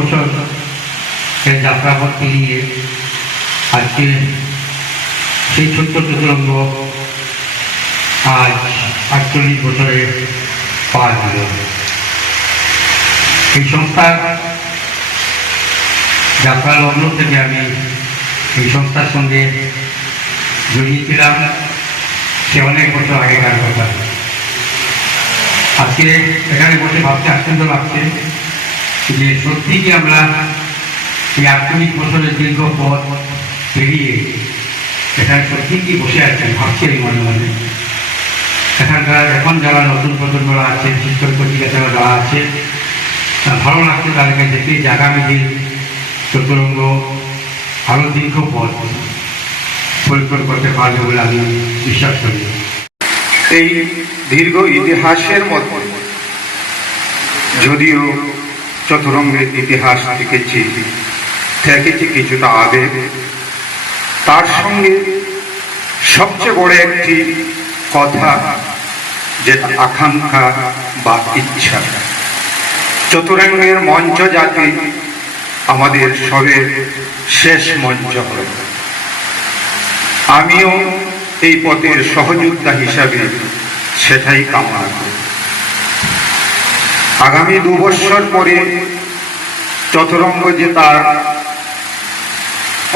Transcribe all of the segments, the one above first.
বছর এর যাত্রাপথ পেরিয়ে আজকে সেই ছোট্ট চতুরঙ্গ আজ 48 বছরে পার হল। এই সংস্থার যাত্রা লগ্ন থেকে আমি এই সংস্থার সঙ্গে জড়িয়েছিলাম, সে অনেক বছর আগেকার কথা। আজকে এখানে বসে ভাবতে আশ্চর্য লাগছে যে সত্যি কি আমরা এই 48 বছরের দীর্ঘ পথ পেরিয়ে এখানে সত্যি কি বসে আছি, ভাবছি এই মনে মনে। এখানকার এখন যারা নতুন প্রজন্মরা আছে, শিক্ষক শিক্ষিকারা যারা আছে, ভালো লাগছে তাদেরকে দেখে যে আগামী দিন চতুরঙ্গ আরও দীর্ঘ পথ পরিকল্পনা করতে পারবে বলে আমি বিশ্বাস করি। এই দীর্ঘ ইতিহাসের মধ্যে যদিও চতুরঙ্গের ইতিহাস থেকেছি কিছুটা আবেগ, তার সঙ্গে সবচেয়ে বড় একটি কথা যেটা আকাঙ্ক্ষা বা ইচ্ছা, চতুরঙ্গের মঞ্চ যাতে আমাদের সবের শেষ মঞ্চ হয়। আমিও এই পথের সহযোদ্ধা হিসাবে সেটাই কামনা করি। আগামী 2 বছর পরে চতুরঙ্গ যে তার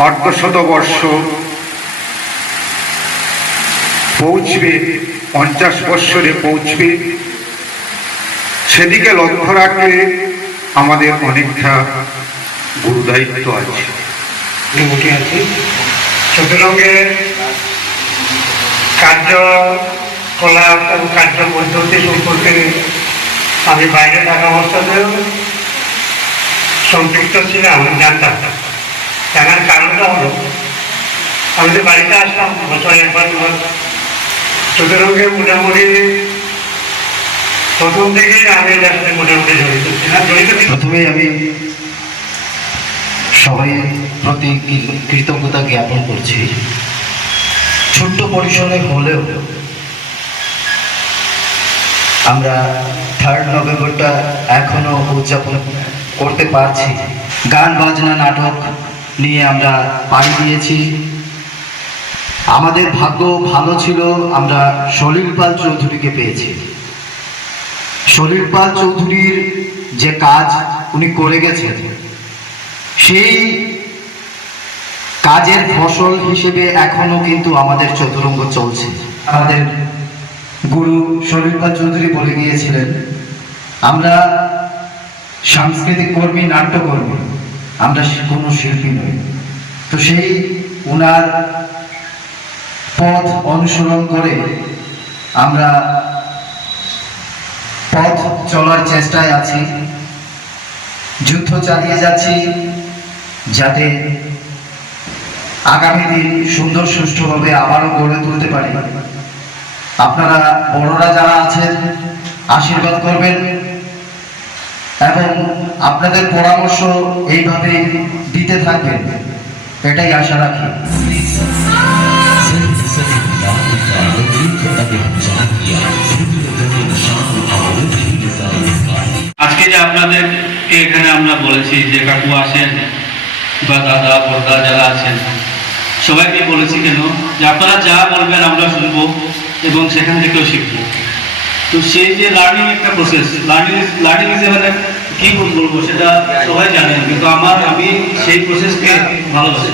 অর্ধশতবর্ষ পৌঁছবে, 50 বৎসরে পৌঁছবে, সেদিকে লক্ষ্য রাখলে আমাদের অনেকটা গুরুদায়িত্ব আছে। চতুরঙ্গের কার্যকলাপ এবং কার্য পদ্ধতি সম্পর্কে আমি বাইরে থাকা অবস্থাতেও সম্পৃক্ত ছিলাম, জানতাম। জানার কারণটা হলো, আমি তো বাড়িতে আসতাম বছরে একবার দুবার। চতুরঙ্গে মোটামুটি প্রথম থেকেই আমি এটার সাথে মোটামুটি জড়িত ছিলাম। প্রথমেই আমি সবাই প্রতি কৃতজ্ঞতা জ্ঞাপন করছি। ছোট্ট পরিসরে হলেও আমরা 3 নভেম্বরটা এখনো উদযাপন করতে পারছি। গান বাজনা নাটক নিয়ে আমরা পাড়ি দিয়েছি। আমাদের ভাগ্য ভালো ছিল, আমরা সলিল পাল চৌধুরীকে পেয়েছি। সলিল পাল চৌধুরীর যে কাজ উনি করে গেছেন, সেই কাজের ফসল হিসেবে এখনো কিন্তু আমাদের চতুরঙ্গ চলছে। আমাদের গুরু সলিল পাল চৌধুরী বলে গিয়েছিলেন, আমরা সাংস্কৃতিক কর্মী, নাট্যকর্মী, আমরা কোনো শিল্পী নই। তো সেই ওনার পথ অনুসরণ করে আমরা পথ চলার চেষ্টায় আছি, যুদ্ধ চালিয়ে যাচ্ছি, যাতে আগামী দিন সুন্দর সুষ্ঠুভাবে আবারও গড়ে তুলতে পারি। আপনারা বড়রা যারা আছেন আশীর্বাদ করবেন এবং আপনাদের পরামর্শ এইভাবে দিতে থাকবেন, এটাই আশা রাখি। আজকে যে আপনাদেরকে এখানে আমরা বলেছি যে কাকু আসেন বা দাদা বড়দা যারা আছেন, সবাইকে বলেছি কেন যে আপনারা যা বলবেন আমরা শুনবো এবং সেখান থেকেও শিখবো। তো সেই যে লার্নিং একটা প্রসেস, লার্নিং ইজ মানে কি বলবো সেটা সবাই জানেন, কিন্তু আমি সেই প্রসেসকে ভালোবাসি।